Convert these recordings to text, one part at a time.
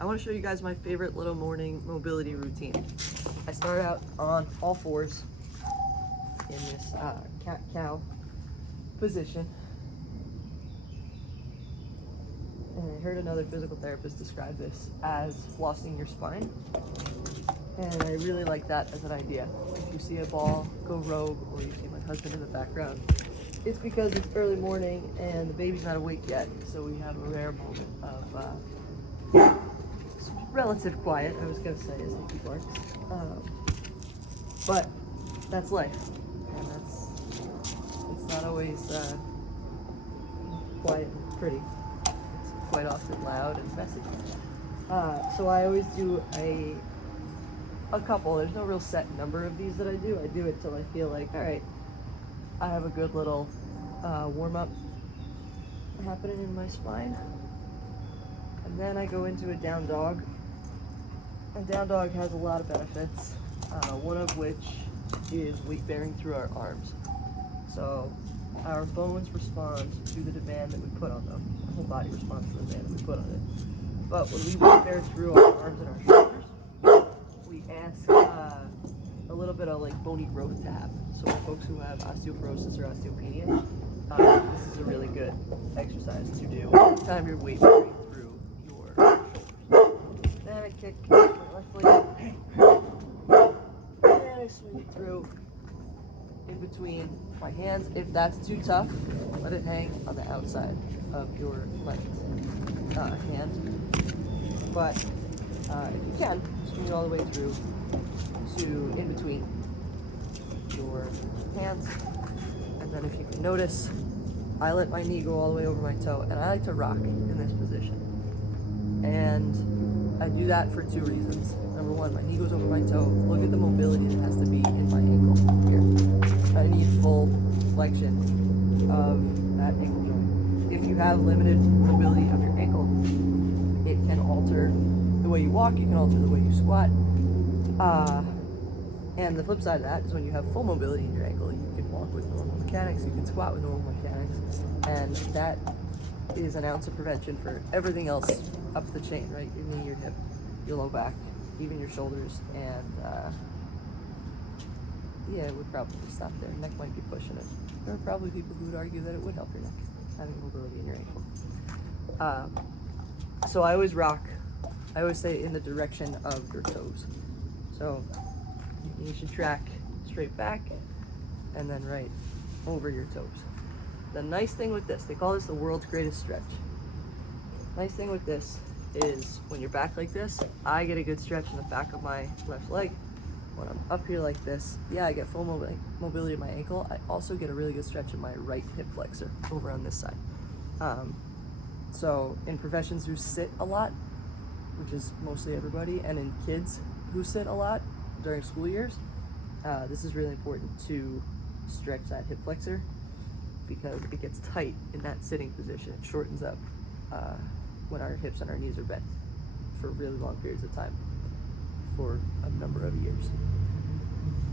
I want to show you guys my favorite little morning mobility routine. I start out on all fours in this cat-cow position. And I heard another physical therapist describe this as flossing your spine. And I really like that as an idea. If you see a ball go rogue or you see my husband in the background, it's because it's early morning and the baby's not awake yet. So we have a rare moment of relative quiet, I was going to say, as he barks. But that's life. And it's not always quiet and pretty. It's quite often loud and messy. So I always do a couple. There's no real set number of these that I do. I do it till I feel like, all right, I have a good little warm-up happening in my spine. And then I go into a down dog. And down dog has a lot of benefits, one of which is weight bearing through our arms. So our bones respond to the demand that we put on them. Our whole body responds to the demand that we put on it. But when we weight bear through our arms and our shoulders, we ask a little bit of like bony growth to happen. So for folks who have osteoporosis or osteopenia, this is a really good exercise to do anytime you're weight bearing through your shoulders. Then I kick my left leg, and I swing it through in between my hands. If that's too tough, let it hang on the outside of your left hand. But if you can, swing it all the way through to in between your hands. And then if you can notice, I let my knee go all the way over my toe, and I like to rock in this position. And I do that for two reasons. Number one, my knee goes over my toe. Look at the mobility that has to be in my ankle here. I need full flexion of that ankle joint. If you have limited mobility of your ankle, it can alter the way you walk, it can alter the way you squat. And the flip side of that is when you have full mobility in your ankle, you can walk with normal mechanics, you can squat with normal mechanics, and that is an ounce of prevention for everything else up the chain, right? Your knee, your hip, your low back, even your shoulders, and yeah, it would probably stop there. Neck might be pushing it. There are probably people who would argue that it would help your neck, having mobility in your ankle. So I always rock, I always say in the direction of your toes. So you should track straight back and then right over your toes. The nice thing with this, they call this the world's greatest stretch. Nice thing with this is when you're back like this, I get a good stretch in the back of my left leg. When I'm up here like this, yeah, I get full mobility in my ankle. I also get a really good stretch in my right hip flexor over on this side. So in professions who sit a lot, which is mostly everybody, and in kids who sit a lot during school years, this is really important to stretch that hip flexor because it gets tight in that sitting position. It shortens up when our hips and our knees are bent for really long periods of time for a number of years.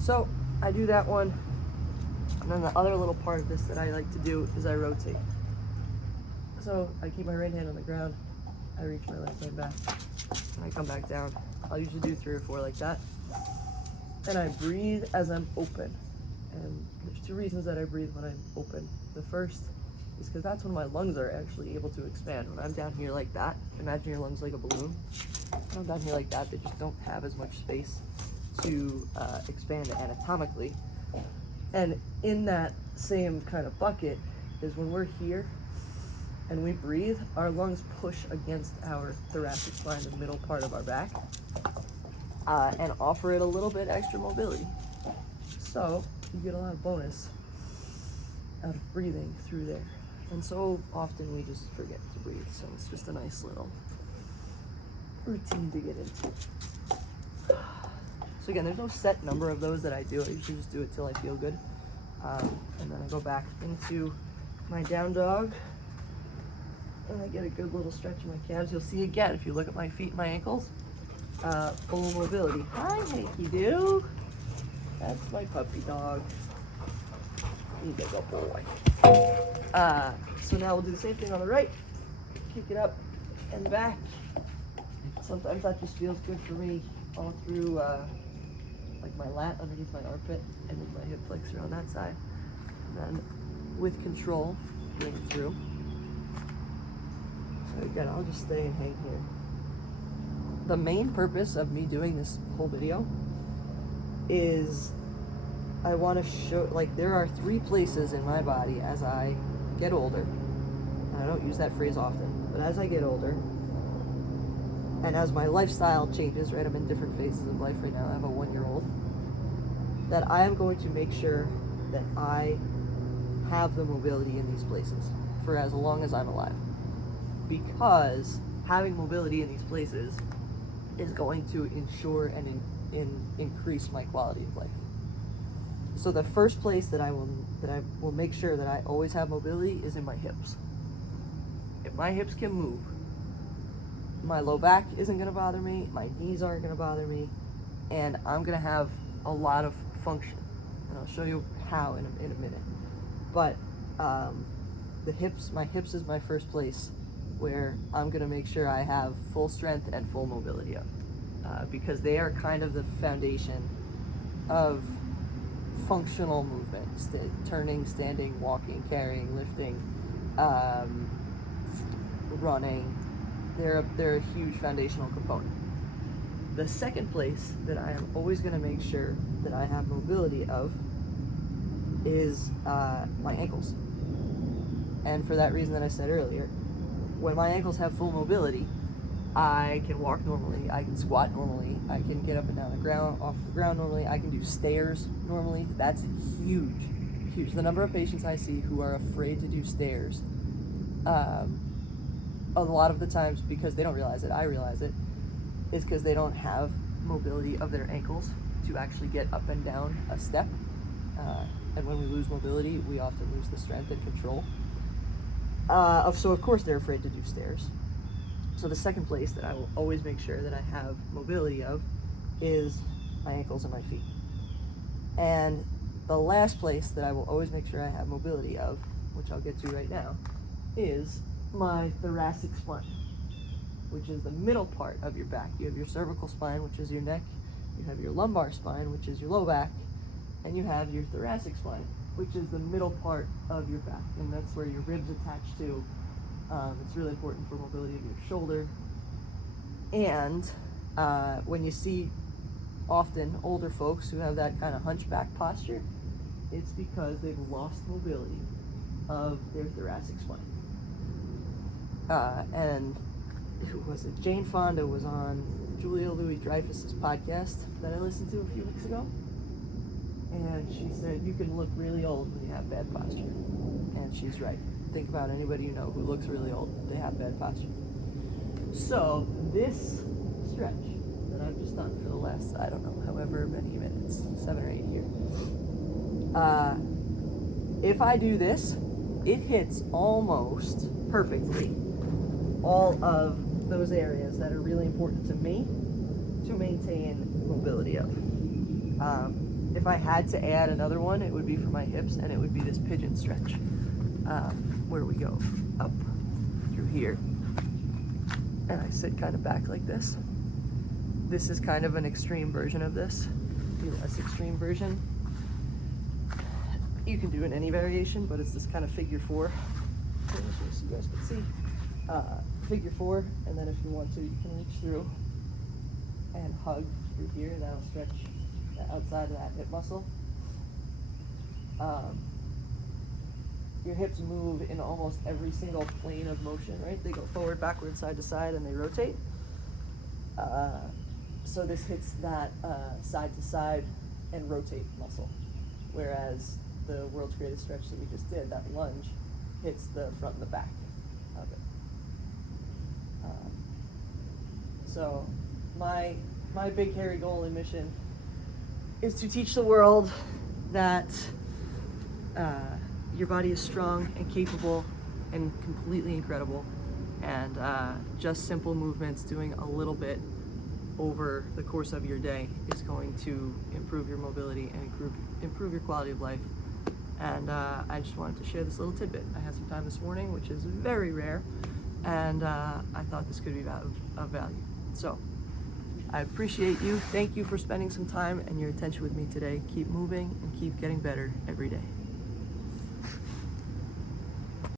So I do that one, and then the other little part of this that I like to do is I rotate. So I keep my right hand on the ground, I reach my left hand back, and I come back down. I'll usually do 3 or 4 like that. And I breathe as I'm open. And there's 2 reasons that I breathe when I'm open. The first is because that's when my lungs are actually able to expand. When I'm down here like that, imagine your lungs like a balloon. When I'm down here like that, they just don't have as much space to expand anatomically. And in that same kind of bucket is when we're here and we breathe, our lungs push against our thoracic spine, the middle part of our back, and offer it a little bit extra mobility. So you get a lot of bonus out of breathing through there. And so often we just forget to breathe, so it's just a nice little routine to get into. So again, there's no set number of those that I do. I usually just do it till I feel good. And then I go back into my down dog, and I get a good little stretch in my calves. You'll see again, if you look at my feet and my ankles, full mobility. Hi, Hanky Doo. That's my puppy dog. He's a good boy. So now we'll do the same thing on the right. Kick it up and back. Sometimes that just feels good for me all through like my lat underneath my armpit and then my hip flexor on that side. And then with control, bring it through. So again, I'll just stay and hang here. The main purpose of me doing this whole video is I want to show, like, there are 3 places in my body as I get older, and I don't use that phrase often, but as I get older, and as my lifestyle changes, right, I'm in different phases of life right now, I have a 1-year-old, that I am going to make sure that I have the mobility in these places for as long as I'm alive. Because having mobility in these places is going to ensure and increase my quality of life. So the first place that I will make sure that I always have mobility is in my hips. If my hips can move, my low back isn't going to bother me, my knees aren't going to bother me, and I'm going to have a lot of function. And I'll show you how in a minute. But my hips is my first place where I'm going to make sure I have full strength and full mobility of. Because they are kind of the foundation of functional movement, turning, standing, walking, carrying, lifting, running. They're a huge foundational component. The second place that I am always going to make sure that I have mobility of is my ankles. And for that reason that I said earlier, when my ankles have full mobility, I can walk normally, I can squat normally, I can get up and down the ground, off the ground normally, I can do stairs normally. That's huge, huge. The number of patients I see who are afraid to do stairs, a lot of the times, because they don't realize it, I realize it, is because they don't have mobility of their ankles to actually get up and down a step. And when we lose mobility, we often lose the strength and control. So of course they're afraid to do stairs. So the second place that I will always make sure that I have mobility of is my ankles and my feet. And the last place that I will always make sure I have mobility of, which I'll get to right now, is my thoracic spine, which is the middle part of your back. You have your cervical spine, which is your neck, you have your lumbar spine, which is your low back, and you have your thoracic spine, which is the middle part of your back, and that's where your ribs attach to. It's really important for mobility of your shoulder. And when you see often older folks who have that kind of hunchback posture, it's because they've lost mobility of their thoracic spine. And who was it? Jane Fonda was on Julia Louis-Dreyfus's podcast that I listened to a few weeks ago. And she said, you can look really old when you have bad posture. And she's right. Think about anybody you know who looks really old. They have bad posture. So this stretch that I've just done for the last, I don't know, however many minutes, 7 or 8 here. If I do this, it hits almost perfectly all of those areas that are really important to me to maintain mobility of. If I had to add another one, it would be for my hips, and it would be this pigeon stretch, where we go up through here, and I sit kind of back like this. This is kind of an extreme version of this, the less extreme version. You can do in any variation, but it's this kind of figure 4. So you guys can see. Figure 4, and then if you want to, you can reach through and hug through here. That'll stretch the outside of that hip muscle. Your hips move in almost every single plane of motion, right? They go forward, backward, side to side, and they rotate. So this hits that side to side and rotate muscle, whereas the world's greatest stretch that we just did, that lunge, hits the front and the back of it. So my big hairy goal and mission is to teach the world that your body is strong and capable and completely incredible, and just simple movements, doing a little bit over the course of your day, is going to improve your mobility and improve your quality of life. And I just wanted to share this little tidbit. I had some time this morning, which is very rare, and I thought this could be of value. So I appreciate you. Thank you for spending some time and your attention with me today. Keep moving and keep getting better every day.